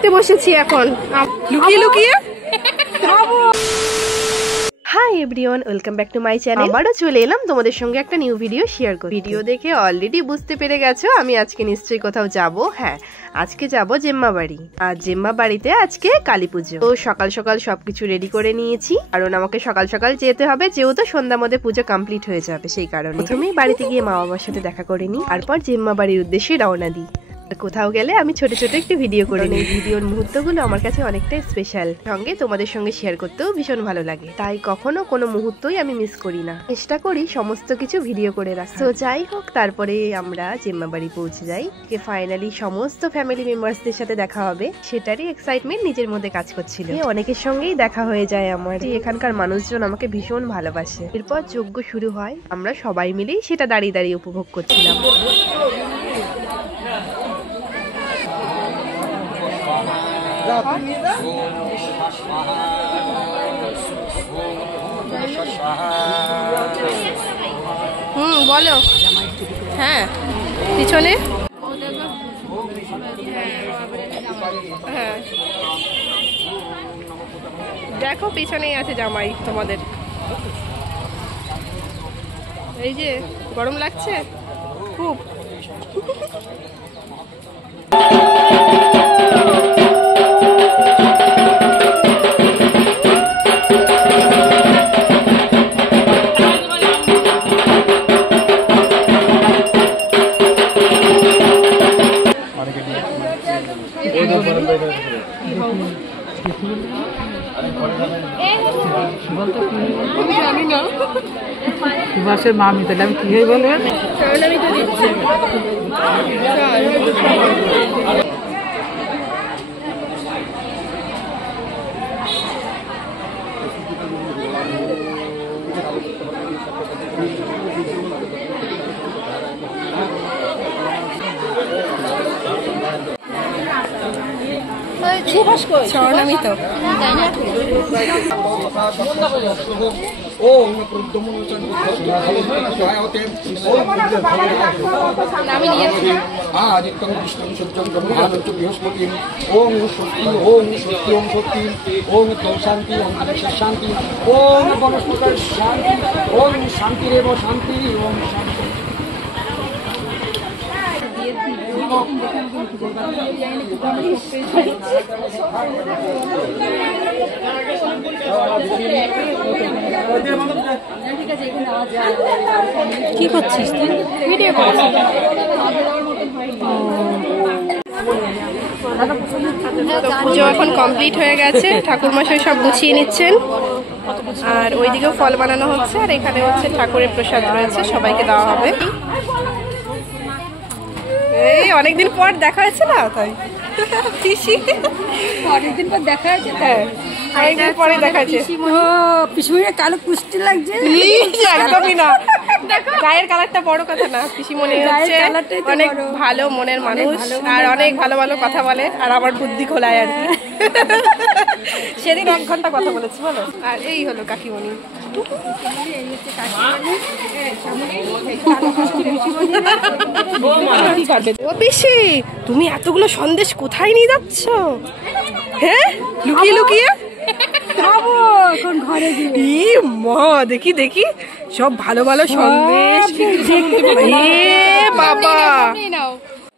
দেখতে বসেছি এখন লুকিয়ে লুকিয়ে। Hi everyone, welcome back to my channel. আবারও চলে এলাম তোমাদের সঙ্গে একটা নিউ ভিডিও শেয়ার করতে। ভিডিও দেখে অলরেডি বুঝতে পেরে গেছো আমি আজকে নিশ্চয়ই কোথাও যাব। হ্যাঁ, আজকে যাব জেম্মা বাড়ি। আর জেম্মা বাড়িতে আজকে কালী পুজো। তো সকাল সকাল সবকিছু রেডি করে নিয়েছি, কারণ আমাকে সকাল সকাল যেতে হবে, যেহেতু সন্ধ্যার মধ্যে পুজো কমপ্লিট হয়ে যাবে। সেই কারণে প্রথমেই বাড়িতে গিয়ে মা বাবার সাথে দেখা করে নিই, তারপর জেম্মা বাড়ির উদ্দেশ্যে রওনা দিই। কোথাও গেলে আমি ছোট ছোট একটু ভিডিও করে নিই। ভিডিওর মুহূর্তগুলো আমার কাছে অনেকটাই স্পেশাল, সঙ্গে তোমাদের সঙ্গে শেয়ার করতেও ভীষণ ভালো লাগে। তাই কখনো কোনো মুহূর্তই আমি মিস করি না, চেষ্টা করি সমস্ত কিছু ভিডিও করে রাখা। তো যাই হোক, তারপরে আমরা জেম্মা বাড়ি পৌঁছে যাই। ফাইনালি সমস্ত ফ্যামিলি মেম্বার্সদের সাথে দেখা হবে, সেটারই এক্সাইটমেন্ট নিজের মধ্যে কাজ করছিল। অনেকের সঙ্গেই দেখা হয়ে যায় আমার, যে এখানকার মানুষজন আমাকে ভীষণ ভালোবাসে। এরপর যজ্ঞ শুরু হয়, আমরা সবাই মিলেই সেটা দাঁড়িয়ে দাঁড়িয়ে উপভোগ করছিলাম। বলো। হ্যাঁ, পিছনে হ্যাঁ দেখো, পিছনেই আছে জামাই তোমাদের। এই যে গরম লাগছে খুব। সুভাষের মামি, তাহলে আমি কি হয়ে বলবেন? আমি তো দিচ্ছি। স্বর্ণামি তো আমি নিয়েছি। আদিত্যং কৃষ্ণং সূর্যং ব্রহ্মাণং চ বৃহস্পতিম। ওম শক্তি, ওম শক্তি, ওম শক্তি, ওম শান্তি, ওম শান্তি, ওম বনস্পতির শান্তি, ওম শান্তিরেব শান্তি, ওম শান্তি। কি করছিস তুই? ভিডিও করছিস? পুজো এখন কমপ্লিট হয়ে গেছে, ঠাকুরমশাই সব গুছিয়ে নিচ্ছেন, আর ওইদিকেও ফল বানানো হচ্ছে, আর এখানে হচ্ছে ঠাকুরের প্রসাদ রয়েছে, সবাইকে দেওয়া হবে। এই অনেকদিন পর দেখা হয়েছে না, তাই পিসি অনেকদিন পর দেখা হয়েছে। হ্যাঁ, অনেকদিন পরে দেখা হয়েছে। পিসিমণির কালো কুষ্টি লাগছে। একদমই না, গায়ের কালারটা বড় কথা না, পিসিমণি হচ্ছে অনেক ভালো মনের মানুষ, আর অনেক ভালো ভালো কথা বলে, আর আমার বুদ্ধি খোলায় আর কি। সেদিন 1 ঘন্টা কথা বলেছি বলো। আর এই হলো কাকিমণি। ও পিসি, তুমি এতগুলো সন্দেশ কোথায় নিয়ে যাচ্ছ? হ্যাঁ, লুকিয়ে লুকিয়ে মা, দেখি দেখি সব ভালো ভালো সন্দেশ। বাবা,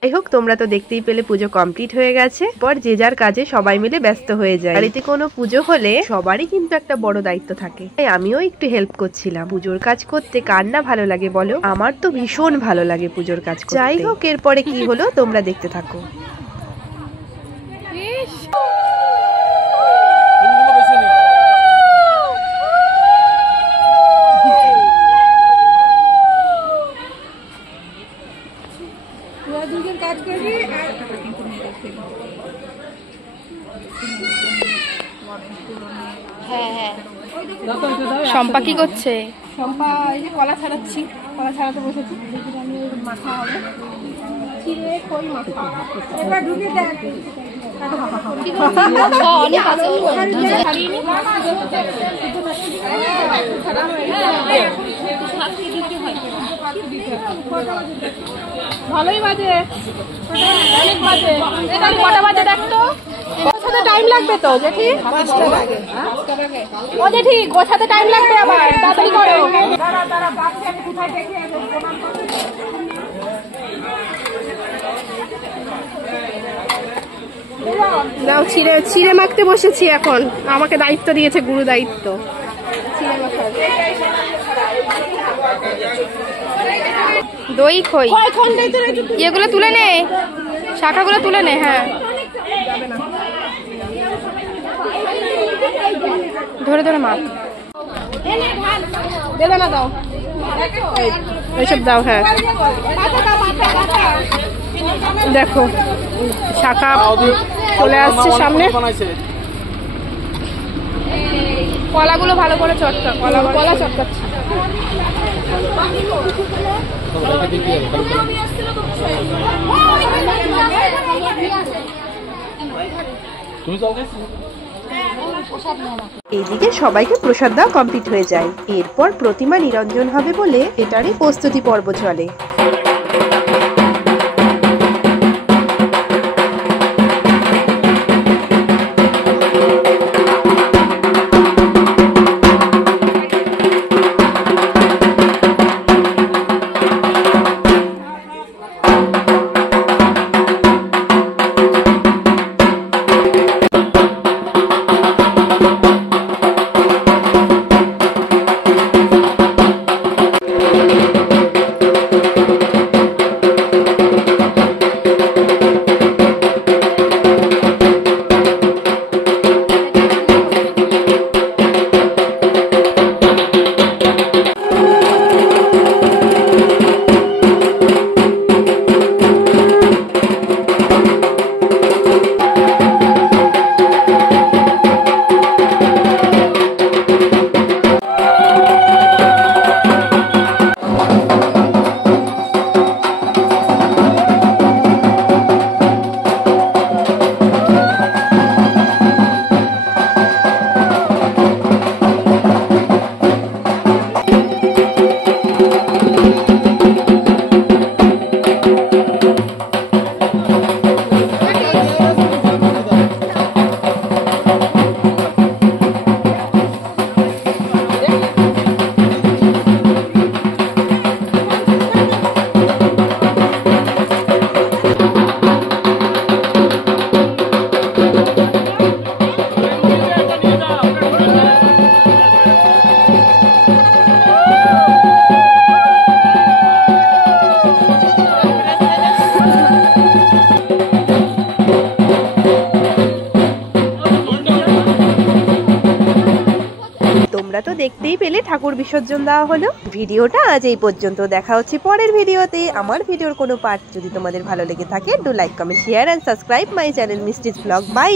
যাই হোক, তোমরা তো দেখতেই পেলে পুজো কমপ্লিট হয়ে গেছে। পর যে যার কাজে সবাই মিলে ব্যস্ত হয়ে যায়। বাড়িতে কোনো পুজো হলে সবারই কিন্তু একটা বড় দায়িত্ব থাকে, তাই আমিও একটু হেল্প করছিলাম। পুজোর কাজ করতে কার না ভালো লাগে বলো? আমার তো ভীষণ ভালো লাগে পুজোর কাজ করতে। যাই হোক, এরপরে কি হলো তোমরা দেখতে থাকো। কাজ করবি। হ্যাঁ হ্যাঁ, শম্পা কি করছে? শম্পা এই যে কলা ছাড়াচ্ছি, কলা ছাড়াতে বসেছি। আমি মাথা হবে ছিঁড়ে কই মাথা এবার ঢুকে দেখ। অনেক আছে। ভালোই বাজে, অনেক বাজে। কটা বাজে দেখতো? গোছাতে টাইম লাগবে তো জেঠি, ও জেঠি গোছাতে টাইম লাগবে আবার, তাড়াতাড়ি করো। দাও, ছিঁড়ে ছিঁড়ে মাখতে বসেছি এখন, আমাকে দায়িত্ব দিয়েছে গুরু দায়িত্ব। দই খই এগুলো তুলে নে, শাখাগুলো তুলে নে। হ্যাঁ ধরে ধরে মাখ, বেদানা দাও, এইসব দাও। হ্যাঁ দেখো শাখা চলে আসছে সামনে। কলাগুলো ভালো করে চটকা, কলা চটকাচ্ছি। এইদিকে সবাইকে প্রসাদ দেওয়া কমপ্লিট হয়ে যায়। এরপর প্রতিমা নিরঞ্জন হবে বলে এটারই প্রস্তুতি পর্ব চলে। তোমরা তো দেখতেই পেলে ঠাকুর বিসর্জন দেওয়া হলো। ভিডিওটা আজ এই পর্যন্ত, দেখা হচ্ছে পরের ভিডিওতে। আমার ভিডিওর কোনো পার্ট যদি তোমাদের ভালো লেগে থাকে, do like, comment, share and subscribe my channel Mishti's blog. By.